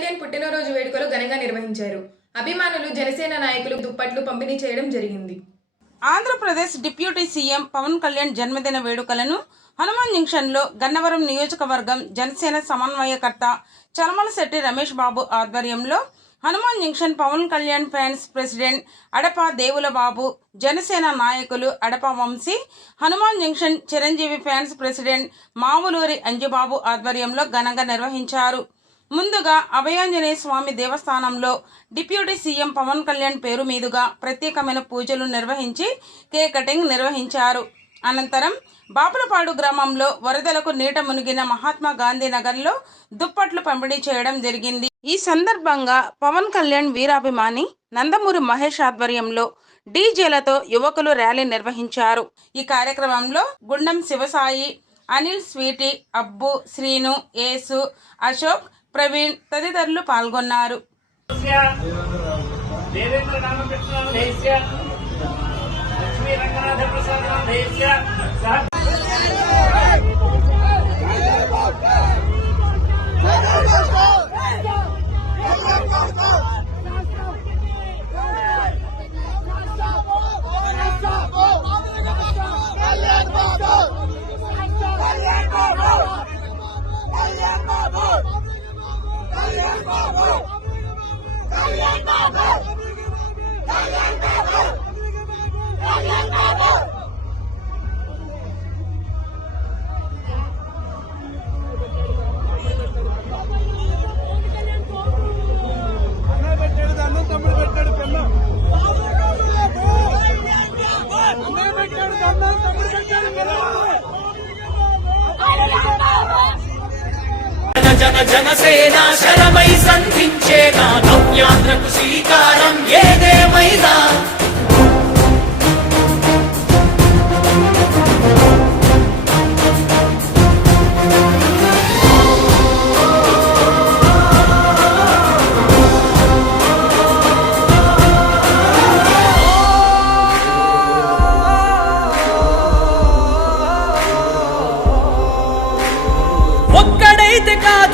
కళ్యాణ్ పుట్టినరోజు వేడుకలు ఘనంగా నిర్వహించారు. అభిమానులు జనసేన నాయకులు దుప్పట్లు పంపిణీ చేయడం జరిగింది. ఆంధ్రప్రదేశ్ డిప్యూటీ సీఎం పవన్ కళ్యాణ్ జన్మదిన వేడుకలను హనుమాన్ జంక్షన్లో గన్నవరం నియోజకవర్గం జనసేన సమన్వయకర్త చలమలశెట్టి రమేష్ బాబు ఆధ్వర్యంలో Hanuman Junction Pawan Kalyan fans president Adapa Devula Babu Janasena నాయకులు Adapa Vamsi Hanuman Junction Chiranjeevi fans president Mavuluri Anjubabu ఆధ్వర్యంలో ఘనంగా నిర్వహించారు. ముందుగా అభయాంజనేయ స్వామి దేవస్థానంలో డిప్యూటీ సీఎం పవన్ కళ్యాణ్ పేరు మీదుగా ప్రత్యేకమైన పూజలు నిర్వహించి కేక్ కటింగ్ నిర్వహించారు. అనంతరం బాపులపాడు గ్రామంలో వరదలకు నీట మునిగిన మహాత్మా గాంధీ నగర్లో దుప్పట్లు పంపిణీ చేయడం జరిగింది. ఈ సందర్భంగా పవన్ కళ్యాణ్ వీరాభిమాని నందమూరి మహేష్ ఆధ్వర్యంలో డీజేలతో యువకులు ర్యాలీ నిర్వహించారు. ఈ కార్యక్రమంలో గుండం శివసాయి అనిల్ స్వీటీ అబ్బు శ్రీను యేసు అశోక్ ప్రవీణ్ తదితరులు పాల్గొన్నారు. లక్ష్మీ రంగనాథ జనసేన శరమై సంధించేనా? నవ్యాంధ్రకు శ్రీకారం ఏదేమైనా?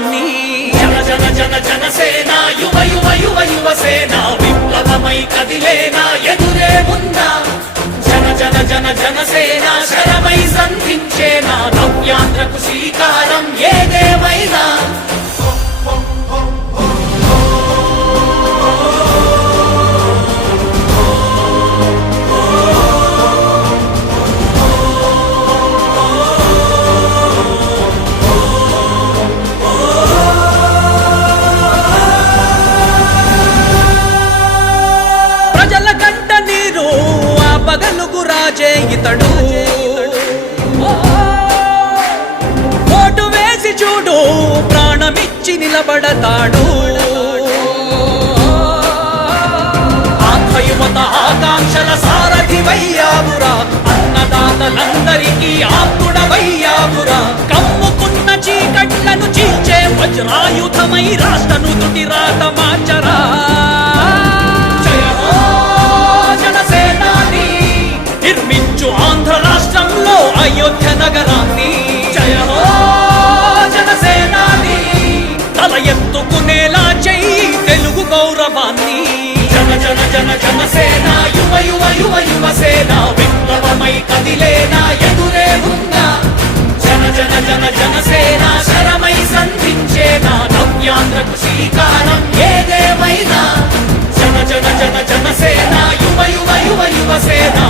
రామరాజ్యాన్ని జన జన జన జనసేన యువ యువ యువ యువసేన విప్లవమై కదిలేనా ఎదురే ఉందా జన జన జన జనసేన శరమై సంధించేనా? నవ్యాంధ్రకు శ్రీకారం ఏ నిలిచి నిలబడతాడు. ఆంధ్ర ఆకాంక్షల సారథివయ్యావురా. అన్నదాతలందరికీ ఆత్ముడవయ్యావురా. కమ్ముకున్న చీకట్లను చీల్చే వజ్రాయుధమై రాష్ట్రను తుటి రాత మార్చరా. జనసేన యువ యువ యువ యువ యువసేన విప్లవమై కదిలేనా ఎదురే ఉందా జన జన జన జనసేన శరమై సంధించేనా నవ్యాంధ్రకు శ్రీకారం ఏదేమైనా? జన జన జన జనసేన యువ యువ యువ యువ సేనా